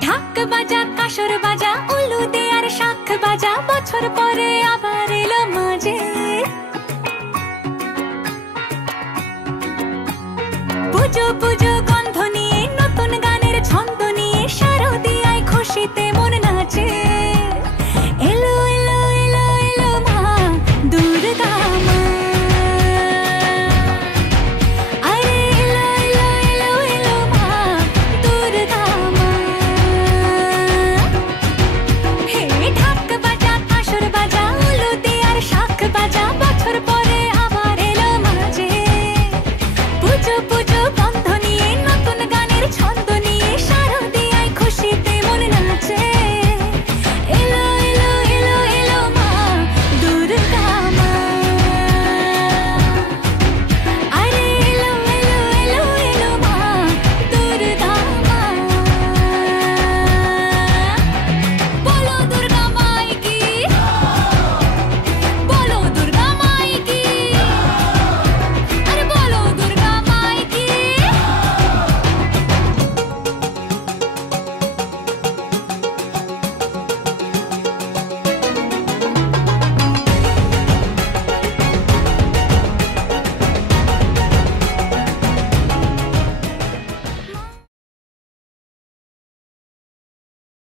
ঢাক বাজা কাসর বাজা উলু দে আর শাখ বাজা, বছর পরে আবার এলো মাঝে। পুজো পুজো গন্ধ নিয়ে নতুন গানের ছন্দ নিয়ে